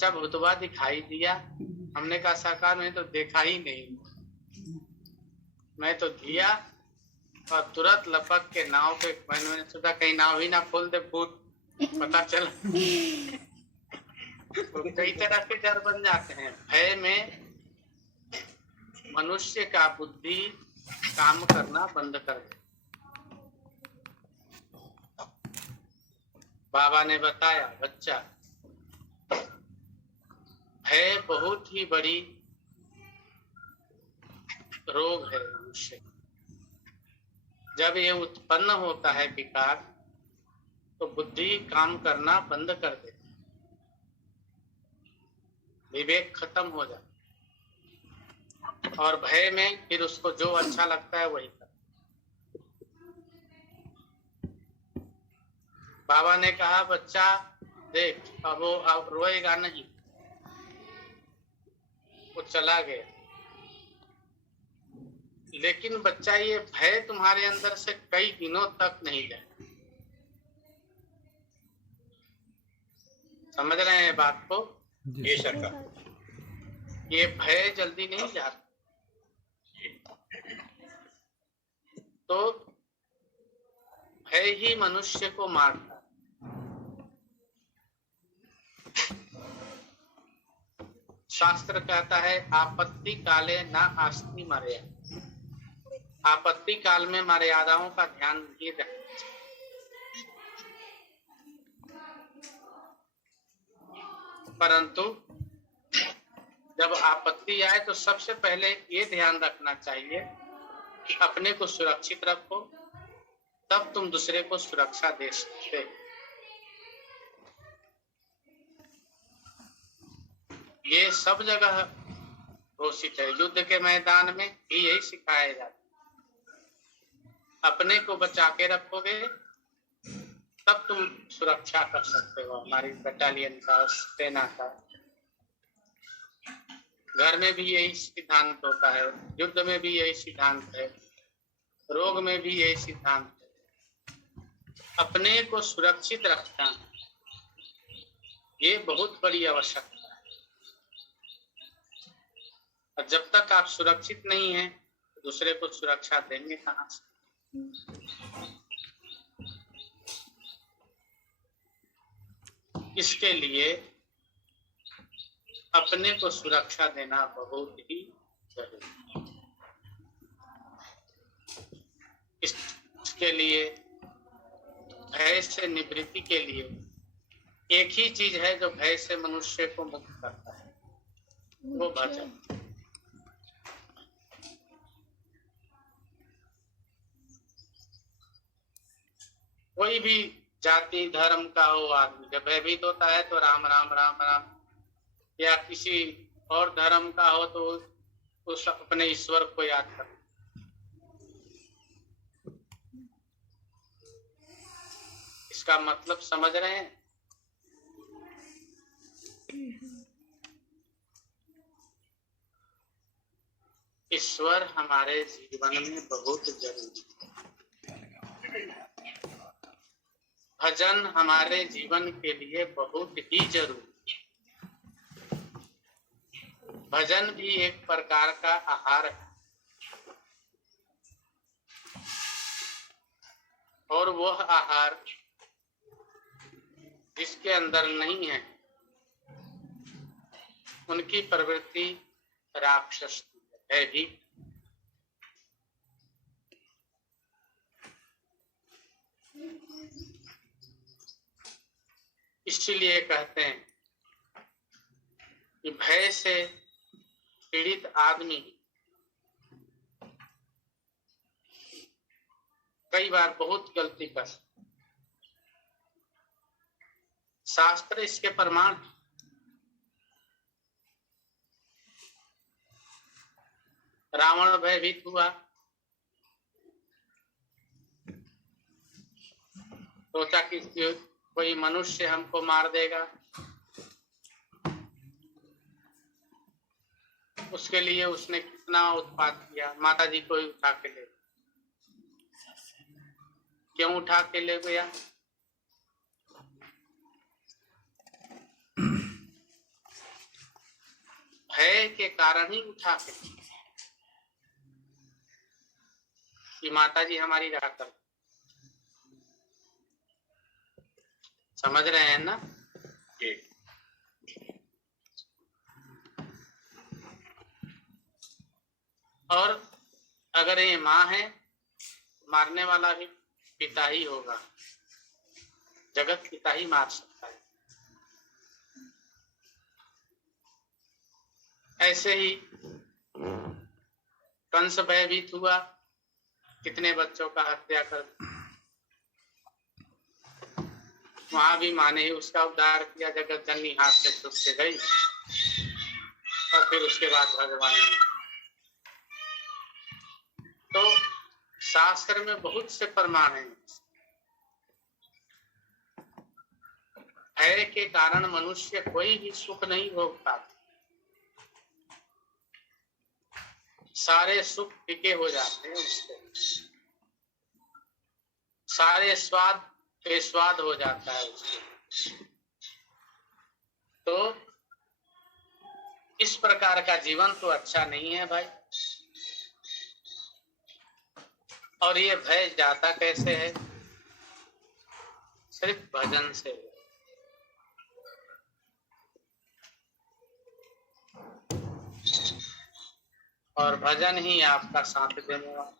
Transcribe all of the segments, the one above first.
बच्चा भूतवा दिखाई दिया। हमने कहा सरकार में तो देखा ही नहीं, मैं तो दिया और तुरंत लपक के नाव पे, मैंने सोचा कहीं नाव ही ना खोल दे भूत, पता चला। तो कई तरह के डर बन जाते हैं। भय में मनुष्य का बुद्धि काम करना बंद कर दे। बाबा ने बताया बच्चा, भय बहुत ही बड़ी रोग है मनुष्य। जब ये उत्पन्न होता है विकार, तो बुद्धि काम करना बंद कर देती, विवेक खत्म हो जाता, और भय में फिर उसको जो अच्छा लगता है वही करता। बाबा ने कहा बच्चा देख, अब वो अब रोएगा नहीं। वो चला गया, लेकिन बच्चा ये भय तुम्हारे अंदर से कई दिनों तक नहीं जाए। समझ रहे हैं बात को? ये सरकार, ये भय जल्दी नहीं जाता। तो भय ही मनुष्य को मारता है। शास्त्र कहता है आपत्ति काले ना आस्ति मर्यादा। आपत्ति काल में मर्यादाओं का ध्यान नहीं रखना चाहिए, परंतु जब आपत्ति आए तो सबसे पहले ये ध्यान रखना चाहिए कि अपने को सुरक्षित रखो, तब तुम दूसरे को सुरक्षा दे सकते हो। ये सब जगह घोषित है। युद्ध के मैदान में भी यही सिखाया जाता है। अपने को बचा के रखोगे तब तुम सुरक्षा कर सकते हो हमारी बटालियन का, सेना का। घर में भी यही सिद्धांत होता है, युद्ध में भी यही सिद्धांत है, रोग में भी यही सिद्धांत है। अपने को सुरक्षित रखना ये बहुत बड़ी आवश्यकता है। और जब तक आप सुरक्षित नहीं हैं, दूसरे को सुरक्षा देंगे कहां से? इसके लिए अपने को सुरक्षा देना बहुत ही जरूरी है। इसके लिए भय से निवृत्ति के लिए एक ही चीज है जो भय से मनुष्य को मुक्त करता है, वो भजन। कोई भी जाति धर्म का हो आदमी जब भयभीत होता है तो राम राम राम राम, या किसी और धर्म का हो तो उस अपने ईश्वर को याद कर। इसका मतलब समझ रहे हैं? ईश्वर हमारे जीवन में बहुत जरूरी है। भजन हमारे जीवन के लिए बहुत ही जरूरी है। भजन भी एक प्रकार का आहार है, और वह आहार जिसके अंदर नहीं है उनकी प्रवृत्ति राक्षस है भी। इसलिए कहते हैं कि भय से पीड़ित आदमी कई बार बहुत गलती कर, शास्त्र इसके प्रमाण। रावण भयभीत हुआ, सोचा कि कोई मनुष्य हमको मार देगा, उसके लिए उसने कितना उत्पात किया। माता जी को उठा के ले, क्यों उठा के ले गया? भय के कारण ही उठा के कि माता जी हमारी रहा कर। समझ रहे हैं ना? और अगर ये माँ है, मारने वाला भी पिता ही होगा, जगत पिता ही मार सकता है। ऐसे ही कंस भयभीत हुआ, कितने बच्चों का हत्या कर, वहां भी माँ ने ही उसका उद्धार किया, जगत जननी हाथ से छूट के गई। और फिर उसके बाद भगवान ने, तो शास्त्र में बहुत से प्रमाण हैं। भय के कारण मनुष्य कोई भी सुख नहीं भोग पाता, सारे सुख फीके हो जाते हैं उसके, सारे स्वाद बेस्वाद हो जाता है उसके। तो इस प्रकार का जीवन तो अच्छा नहीं है भाई। और ये भय जाता कैसे है? सिर्फ भजन से। और भजन ही आपका साथ देने वाला,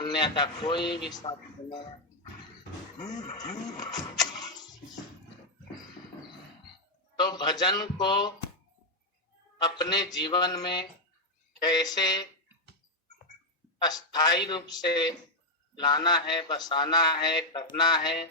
अन्यथा कोई भी साथ देने वाला। तो भजन को अपने जीवन में कैसे अस्थायी रूप से लाना है, बसाना है, करना है,